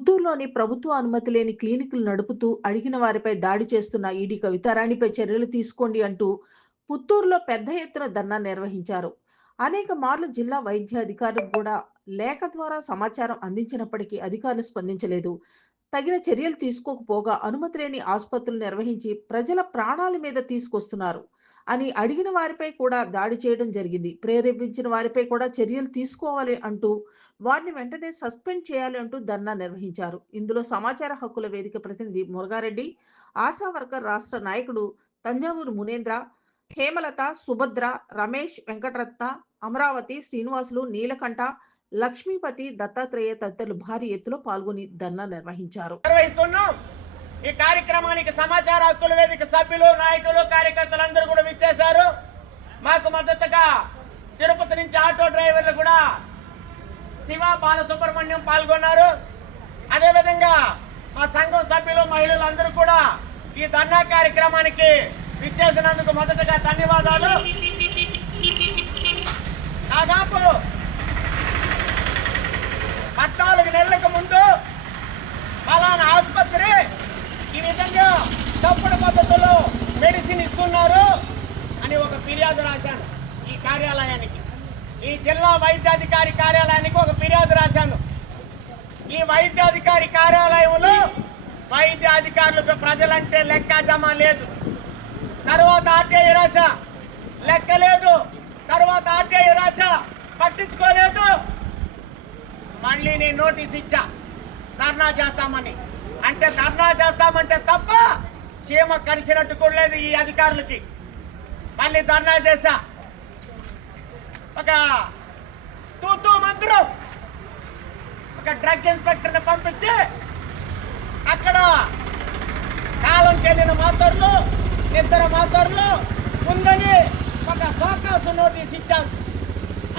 పుత్తూరులోని ప్రభుత్వ అనుమతి లేని క్లినిక్‌లు నడుపుతూ అడిగిన వారిపై దాడి చేస్తున్న ఈడీ కవితారాణిపై చర్యలు తీసుకోండి అంటూ పుత్తూరులో పెద్ద ఎత్తున ధర్నా నిర్వహించారు. అనేక మార్లు జిల్లా వైద్యాధికారులకు కూడా లేఖ ద్వారా సమాచారం అందించినప్పటికీ అధికారులు స్పందించలేదు. తగిన చర్యలు తీసుకోకపోగా అనుమతి లేని ఆసుపత్రులు నిర్వహించి ప్రజల ప్రాణాల మీద తీసుకొస్తున్నారు అని అడిగిన వారిపై కూడా దాడి చేయడం జరిగింది. ప్రేరేపించిన వారిపై కూడా చర్యలు తీసుకోవాలి అంటూ వారిని వెంటనే సస్పెండ్ చేయాలి అంటూ ధర్నా నిర్వహించారు. ఇందులో సమాచార హక్కుల వేదిక ప్రతినిధి మురగారెడ్డి, ఆశా వర్కర్ రాష్ట్ర నాయకుడు తంజావూరు మునేంద్ర, హేమలత, సుభద్ర, రమేష్, వెంకటరత్న, అమరావతి, శ్రీనివాసులు, నీలకంఠ, లక్ష్మీపతి, దత్తాత్రేయ తదితరులు భారీ ఎత్తులో పాల్గొని ధర్నా నిర్వహించారు. ఈ కార్యక్రమానికి సమాచార హక్కుల వేదిక సభ్యులు, నాయకులు, కార్యకర్తలందరూ కూడా విచ్చేశారు. మాకు మద్దతుగా తిరుపతి నుంచి ఆటో డ్రైవర్లు కూడా శివ బాలసుబ్రహ్మణ్యం పాల్గొన్నారు. అదేవిధంగా మా సంఘం సభ్యులు, మహిళలు అందరూ కూడా ఈ ధర్నా కార్యక్రమానికి విచ్చేసినందుకు మొదటగా ధన్యవాదాలు. దాదాపు 14 నెలలకు ముందు ఫలానా ఆసుపత్రి ఈ విధంగా తప్పుడు పద్ధతుల్లో మెడిసిన్ ఇస్తున్నారు అని ఒక ఫిర్యాదు రాశాను. ఈ కార్యాలయానికి, ఈ జిల్లా వైద్యాధికారి కార్యాలయానికి ఒక ఫిర్యాదు రాశాను. ఈ వైద్యాధికారి కార్యాలయంలో వైద్యాధికారులకు ప్రజలంటే లెక్క జమ లేదు. తర్వాత ఆర్టీఐ రాశ లెక్క లేదు. తర్వాత ఆర్టీఐ రాశ పట్టించుకోలేదు. మళ్ళీ నేను నోటీస్ ఇచ్చా ధర్నా చేస్తామని. అంటే ధర్నా చేస్తామంటే తప్ప చీమ కరిచినట్టు కూడా లేదు ఈ అధికారులకి. మళ్ళీ ధర్నా చేశా. ఒక తూతూ మంత్రం ఒక డ్రగ్ ఇన్స్పెక్టర్ని పంపించి అక్కడ కాలం చెల్లిన మాత్రలు, నిద్ర మాత్రలు ఉందని ఒక సోకాసు నోటీస్ ఇచ్చాను.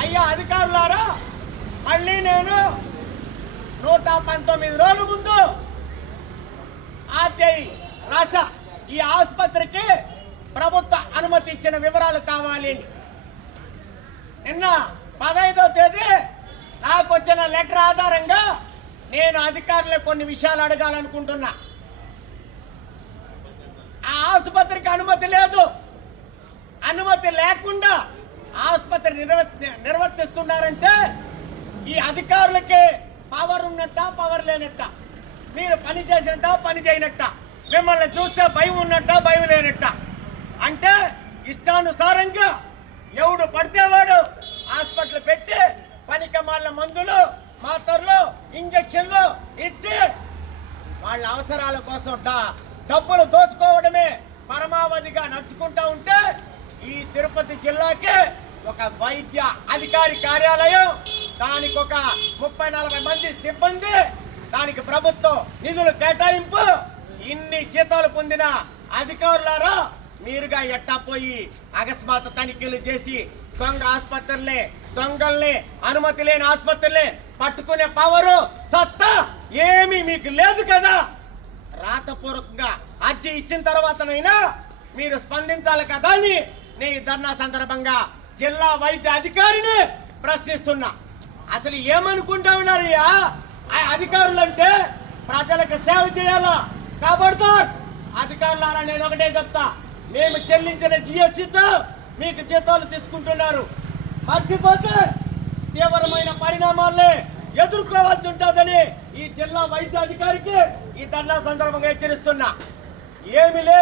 అయ్యా అధికారులారా, మళ్ళీ నేను 119 రోజుల ముందు ఆర్టీఐ రాశా ఈ ఆసుపత్రికి ప్రభుత్వ అనుమతి ఇచ్చిన వివరాలు కావాలి. నిన్న 15వ తేదీ నాకు వచ్చిన లెటర్ ఆధారంగా నేను అధికారులకు కొన్ని విషయాలు అడగాలనుకుంటున్నా. ఆ ఆసుపత్రికి అనుమతి లేదు. అనుమతి లేకుండా ఆసుపత్రి నిర్వర్తిస్తున్నారంటే ఈ అధికారులకి పవర్ ఉన్నట్ట, పవర్ లేనట్ట, మీరు పని చేసినట్ట, పని చేయనట్ట, మిమ్మల్ని చూస్తే భయం ఉన్నట్ట, భయం లేనట్ట. అంటే ఇష్టానుసారంగా ఎవడు పడితే వాడు హాస్పిటల్ పెట్టి పనికిమాలిన మందులు, మాత్రలు, ఇంజక్షన్లు ఇచ్చి వాళ్ళ అవసరాల కోసం డబ్బులు దోచుకోవడమే పరమావధిగా నడుచుకుంటా ఉంటే ఈ తిరుపతి జిల్లాకి ఒక వైద్య అధికారి కార్యాలయం, దానికి ఒక 30-40 మంది సిబ్బంది, దానికి ప్రభుత్వం నిధులు కేటాయింపు, ఇన్ని జీతాలు పొందిన అధికారులారా మీరుగా ఎట్టా పోయి అకస్మాత్ తనిఖీలు చేసి దొంగ ఆసుపత్రుల్ని, దొంగల్ని, అనుమతి లేని ఆసుపత్రుల్ని పట్టుకునే పవరు, సత్తా ఏమీ మీకు లేదు కదా. రాతపూర్వకంగా అర్జీ ఇచ్చిన తర్వాతనైనా మీరు స్పందించాలి కదా అని నేను ధర్నా సందర్భంగా జిల్లా వైద్య అధికారిని ప్రశ్నిస్తున్నా. అసలు ఏమనుకుంటా ఉన్నారయ్యా అధికారులు అంటే? ప్రజలకు సేవ చేయాలా? కాబట్టి అధికారులారా నేను ఒకటే చెప్తా, మేము చెల్లించిన జిఎస్టీతో మీకు జీతాలు తీసుకుంటున్నారు. మర్చిపోతే తీవ్రమైన పరిణామాల్ని ఎదుర్కోవాల్సి ఉంటుందని ఈ జిల్లా వైద్యాధికారికి ఈ ధర్నా సందర్భంగా హెచ్చరిస్తున్నా. ఏమిలే,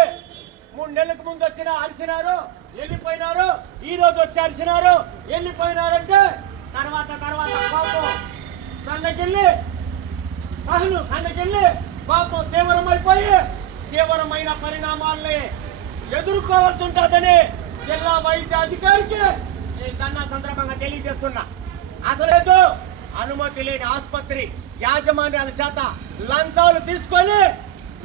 3 నెలలకు ముందు వచ్చిన అరిసినారు, వెళ్ళిపోయినారు, ఈ రోజు వచ్చి అరిసినారు, వెళ్ళిపోయినారంటే తర్వాత కోపం సన్నగిల్లి కోపం తీవ్రమైపోయి తీవ్రమైన పరిణామాల్ని ఎదుర్కోవాల్సి ఉంటుందని జిల్లా వైద్య అధికారికి ఈ ధర్నా సందర్భంగా తెలియజేస్తున్నా. అసలేదు అనుమతి లేని ఆసుపత్రి యాజమాన్యాల చేత లంచాలు తీసుకొని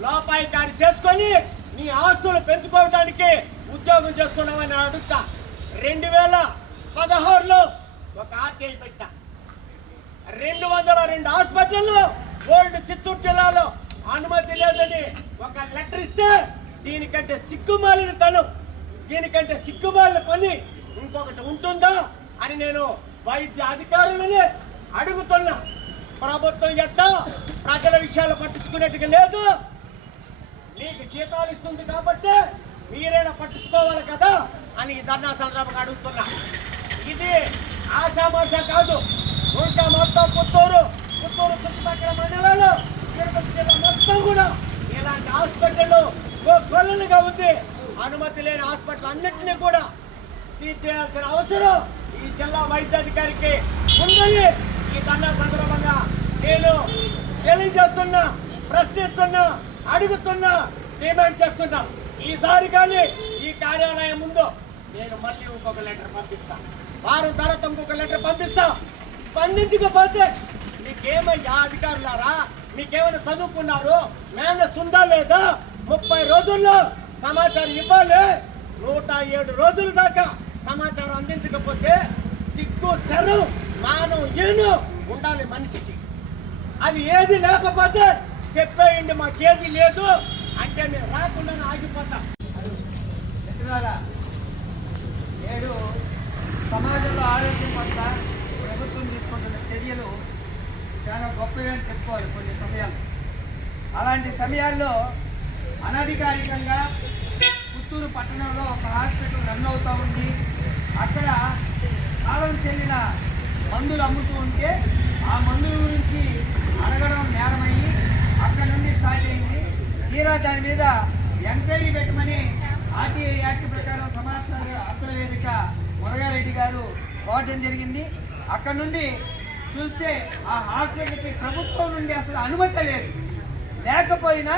లోపాయికారి చేసుకొని నీ ఆస్తులు పెంచుకోవడానికి ఉద్యోగం చేస్తున్నామని అడుగుతా. 2016లో ఒక ఆర్టీఐ పెట్టా. 202 హాస్పిటల్లో ఓల్డ్ చిత్తూరు జిల్లాలో అనుమతి లేదని ఒక లెటర్ ఇస్తే దీనికంటే సిగ్గుమాలిన తనం, దీనికంటే సిగ్గుమాలిన పని ఇంకొకటి ఉంటుందా అని నేను వైద్య అధికారులని అడుగుతున్నా. ప్రభుత్వం యొక్క ప్రజల విషయాలు పట్టించుకునేట్టుగా లేదు. మీకు జీతాలు ఇస్తుంది కాబట్టి మీరైనా పట్టించుకోవాలి కదా అని ఈ ధర్నా సందర్భంగా అడుగుతున్నా. ఇది ఆశామాషా కాదు. ఇంకా మొత్తం పుత్తూరు చుట్టుపక్కల మండలాలు, తిరుపతి జిల్లా మొత్తం కూడా ఇలాంటి హాస్పిటల్ కొల్లలుగా ఉంది. అనుమతి లేని హాస్పిటల్ అన్నింటినీ కూడా సీజ్ చేయాల్సిన అవసరం ఈ జిల్లా వైద్యాధికారికి ఉందని ఈ ధర్నా సందర్భంగా నేను తెలియజేస్తున్నా, ప్రశ్నిస్తున్నా, అడుగుతున్నా, డిమాండ్ చేస్తున్నా. ఈసారి కానీ ఈ కార్యాలయం ముందు నేను మళ్ళీ ఇంకొక లెటర్ పంపిస్తా. వారం తర్వాత ఇంకొక లెటర్ పంపిస్తా. స్పందించకపోతే మీకేమయ్యా అధికారులారా, మీకేమైనా చదువుకున్నారు, మేనస్ ఉందా లేదా? 30 రోజుల్లో సమాచారం ఇవ్వాలి. 107 రోజుల దాకా సమాచారం అందించకపోతే సిగ్గు శరం మానం ఏను ఉండాలి మనిషికి. అది ఏది లేకపోతే చెప్పేయండి మాకేది లేదు అంటే మేము రాకుండానే ఆగిపోతాం. నేడు సమాజంలో ఆరోగ్యం పట్ల ప్రభుత్వం తీసుకుంటున్న చర్యలు చాలా గొప్పవి అని చెప్పుకోవాలి. కొన్ని సమయాలు అలాంటి సమయాల్లో అనధికారికంగా పుత్తూరు పట్టణంలో ఒక హాస్పిటల్ రన్ అవుతూ ఉంది. అక్కడ కాలం చెల్లిన మందులు అమ్ముతూ ఉంటే ఆ మందుల గురించి అడగడం నేరమయ్యి అక్కడ నుండి స్టార్ట్ అయింది. తీరా దాని మీద ఎంక్వైరీ పెట్టమని ఆర్టీఐ యాక్ట్ ప్రకారం సమాచార హక్కుల వేదిక మురగారెడ్డి గారు కోరడం జరిగింది. అక్కడ నుండి చూస్తే ఆ హాస్పిటల్కి ప్రభుత్వం నుండి అసలు అనుమతి లేదు. లేకపోయినా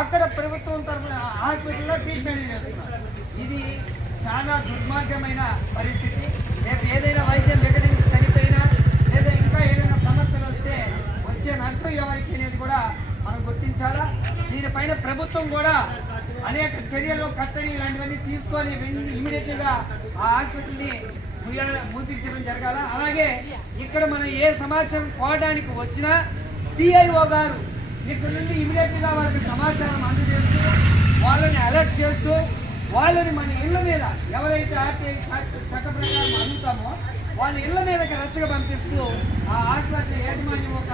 అక్కడ ప్రభుత్వం తరఫున హాస్పిటల్లో ట్రీట్మెంట్ చేస్తున్నారు. ఇది చాలా దుర్మార్గమైన పరిస్థితి. రేపు ఏదైనా వైద్యం వికటించి చనిపోయినా లేదా ఇంకా ఏదైనా సమస్యలు వస్తే వచ్చే నష్టం ఎవరికి అనేది కూడా మనం గుర్తించాలా. దీనిపైన ప్రభుత్వం కూడా అనేక చర్యలు, కట్టడి ఇలాంటివన్నీ తీసుకొని ఇమీడియట్గా ఆ హాస్పిటల్ని మూపించడం జరగాల. అలాగే ఇక్కడ మనం ఏ సమాచారం కోవడానికి వచ్చినా పిఐఓ గారు ఇక్కడ నుండి ఇమీడియట్గా వాళ్ళకి సమాచారం అందజేస్తూ వాళ్ళని అలర్ట్ చేస్తూ వాళ్ళని మన ఇళ్ల మీద ఎవరైతే ఆర్టీఐ చట్ట ప్రకారం అందుతామో వాళ్ళ ఇళ్ల మీదకి రచ్చగా పంపిస్తూ ఆ హాస్పిటల్ యాజమాన్యం ఒక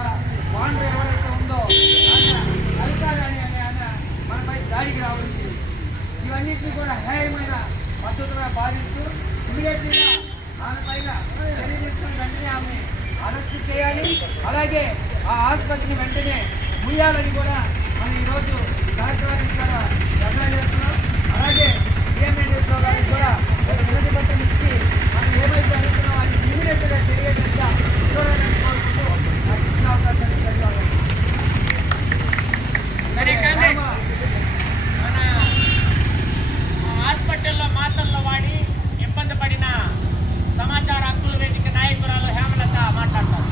వాండర్ ఎవరైతే ఉందో అధికారాన్ని ఆయన మనపై దాడికి రావడం జరిగింది. ఇవన్నింటినీ కూడా హేయమైన పద్ధతులుగా భావిస్తూ ఇమీడియట్గా ఆమె పైన చర్య తీసుకుని వెంటనే ఆమె అరెస్ట్ చేయాలి. అలాగే ఆ హాస్పిటల్ని వెంటనే ముయ్యాలని కూడా మనం ఈరోజు కలెక్టర్ ద్వారా ధర్నా చేస్తున్నాం. అలాగే డిఎంఎన్ఎస్ఓ గారికి కూడా ఒక వినతి పత్రం ఇచ్చి మనం ఏమైతే అనుకున్నామో అది ఇమీడియట్గా జరిగేటట్టుగా చూడాలని కోరుకుంటూ నాకు ఇచ్చిన అవకాశాన్ని ధన్యవాదాలు. మన హాస్పిటల్లో మాత్రల్లో వాడి ఇబ్బంది పడిన సమాచార హక్కుల వేదిక నాయకురాలు హేమలత మాట్లాడతారు.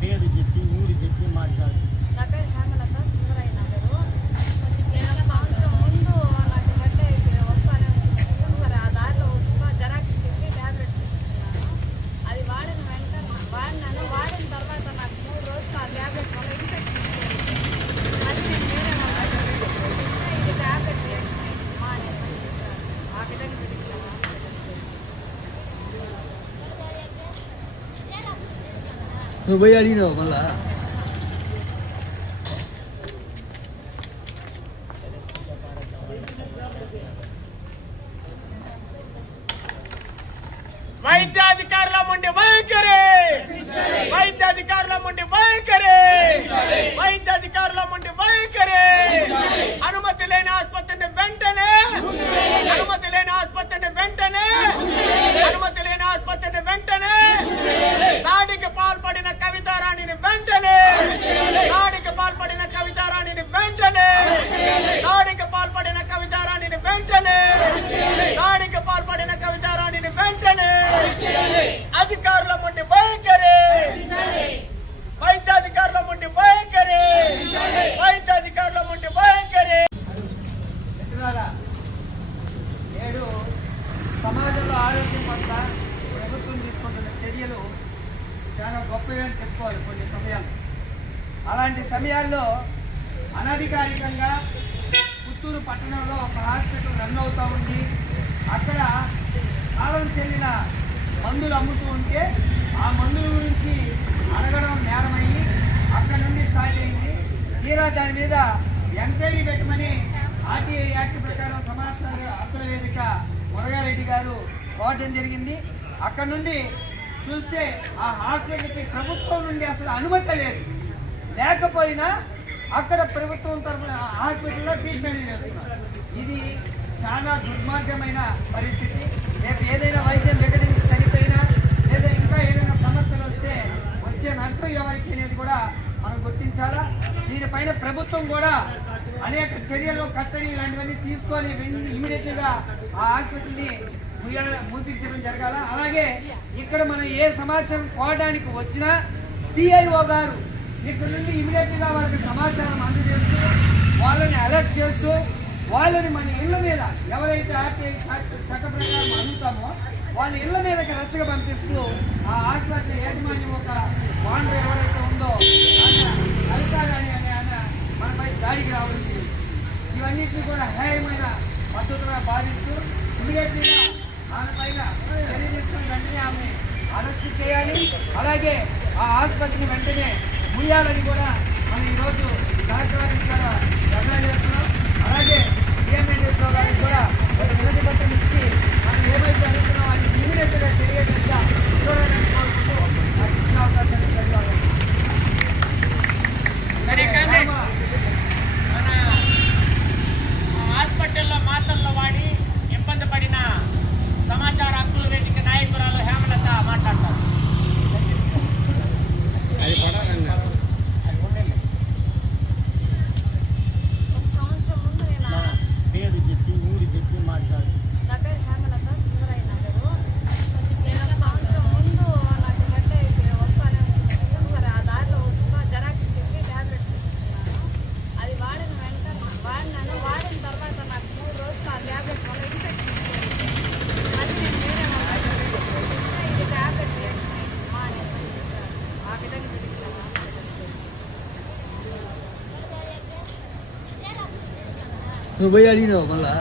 పేరు చెప్పి ఊరు చెప్పి మాట్లాడు. నా పేరు హేమలత, సుందరయ్య నా పేరు. నేను ఒక సంవత్సరం ముందు నాకు హెడ్ అయితే వస్తానే ఉంటుంది. సరే ఆ దారిలో వస్తున్నా జెరాక్స్ పెట్టి ట్యాబ్లెట్ తీసుకున్నాను. అది వాడిన వెంటనే వాడిన తర్వాత నాకు 3 రోజులు ఆ ట్యాబ్లెట్ వల్ల ఇన్ఫెక్షన్ మళ్ళీ నేను వేరే వాళ్ళకి ఇది ట్యాబ్లెట్ రియాక్షన్ అయింది మానేసి అని చెప్పారు. ఆ విధంగా జరిగింది హాస్పిటల్. నువ్వు పోయి అడిగినావు మళ్ళా వైద్యాధికారుల ముండి వైఖరి, వైద్యాధికారుల ముండి వైఖరి, వైద్యాధికారుల ముండి వైఖరి. అనుమతి లేని ఆసుపత్రిని వెంటనే, అనుమతి లేని ఆసుపత్రిని వెంటనే, అనుమతి లేని ఆసుపత్రిని వెంటనే, దాడికి పాల్పడిన కవితారాణిని వెంటనే, దాడికి పాల్పడిన కవితారాణిని వెంటనే, దాడికి పాల్పడిన కవితారాణిని వెంటనే, దాడికి పాల్పడిన కవితారాణిని వెంటనే. అధికారుల ముండి వైఖరి, వైద్యాధికారుల ముండి వైఖరి, వైద్యాధికారుల ముండి వైఖరి. నేడు సమాజంలో ఆరోగ్యం పట్ల ప్రభుత్వం తీసుకుంటున్న చర్యలు చాలా గొప్పవి అని చెప్పుకోవాలి. కొన్ని సమయాలు అలాంటి సమయాల్లో అనధికారికంగా పుత్తూరు పట్టణంలో ఒక హాస్పిటల్ రన్ అవుతూ ఉంది. అక్కడ కాలం చెల్లిన మందులు అమ్ముతూ ఉంటే ఆ మందుల గురించి అడగడం నేరమయ్యి అక్కడ నుండి స్టార్ట్ అయింది. తీరా దాని మీద ఎంక్వైరీ పెట్టమని ఆర్టీఐ యాక్ట్ ప్రకారం సమాచార హక్కుల వేదిక మురగారెడ్డి గారు కోరడం జరిగింది. అక్కడ నుండి చూస్తే ఆ హాస్పిటల్కి ప్రభుత్వం నుండి అసలు అనుమతి లేదు. లేకపోయినా అక్కడ ప్రభుత్వం తరఫున హాస్పిటల్లో ట్రీట్మెంట్ చేస్తున్నారు. ఇది చాలా దుర్మార్గమైన పరిస్థితి. రేపు ఏదైనా వైద్యం వికటించి చనిపోయినా లేదా ఇంకా ఏదైనా సమస్యలు వస్తే వచ్చే నష్టం ఎవరికి అనేది కూడా మనం గుర్తించాలా. దీనిపైన ప్రభుత్వం కూడా అనేక చర్యలు కట్టడి ఇలాంటివన్నీ తీసుకొని ఇమీడియట్గా ఆ హాస్పిటల్ని మూపించడం జరగాల. అలాగే ఇక్కడ మనం ఏ సమాచారం కోవడానికి వచ్చినా పిఐఓ గారు ఇక్కడ నుండి ఇమీడియట్గా వాళ్ళకి సమాచారం అందజేస్తూ వాళ్ళని అలర్ట్ చేస్తూ వాళ్ళని మన ఇళ్ళ మీద ఎవరైతే ఆర్టీఐ చట్ట ప్రకారం అందుతామో వాళ్ళ ఇళ్ళ మీదకి రచ్చగా పంపిస్తూ ఆ హాస్పిటల్ యాజమాన్యం ఒక వాండర్ ఎవరైతే ఉందో ఆయన లలితా రాణి అనే ఆయన మనపై దాడికి రావడం జరిగింది. ఇవన్నింటినీ కూడా హేయమైన పద్ధతులుగా భావిస్తూ ఇమీడియట్గా ఆమె పైన చర్య తీసుకుని వెంటనే ఆమె అరెస్ట్ చేయాలి. అలాగే ఆ హాస్పిటల్ని వెంటనే ముయ్యాలని కూడా మనం ఈరోజు కలెక్టర్ ద్వారా ధర్నా చేస్తున్నాం. అలాగే డిఎంఎన్ఎస్ఓ గారికి కూడా ఒక వినతి పత్రం ఇచ్చి మనం ఏమైతే అనుకున్నామో అది ఇమీడియట్గా తెలియకుండా చూడాలని కోరుకుంటూ నాకు ఇచ్చిన అవకాశాన్ని ధన్యవాదాలు. మన హాస్పిటల్లో మాత్రల్లో వాడి ఇబ్బంది పడిన సమాచార హక్కుల వేదిక నాయకురాలు హేమలత మాట్లాడతారు. ఒక సంవత్సరం ముందు పేరు చెప్పి ఊరు చెప్పి మాట్లాడు. నా పేరు హేమలత, సుందరయ్య నగరు. నేను ఒక సంవత్సరం ముందు నాకు బట్టే వస్తానే ఉంటుంది. సరే ఆ దారిలో వస్తున్నా జెరాక్స్ పెట్టి ట్యాబ్లెట్ తీసుకున్నాను. అది వాడిన వెంటనే వాడిన తర్వాత నాకు 3 రోజులు ఆ ట్యాబ్లెట్ వల్ల ఇన్ఫెక్షన్ మళ్ళీ నేను వేరే ఇది ట్యాబ్లెట్ రియాక్షన్ అయిందమ్మా అనేసి అని చెప్పారు. ఆ విధంగా జరిగింది హాస్పిటల్కి. నువ్వు పోయి అడిగినావు మళ్ళా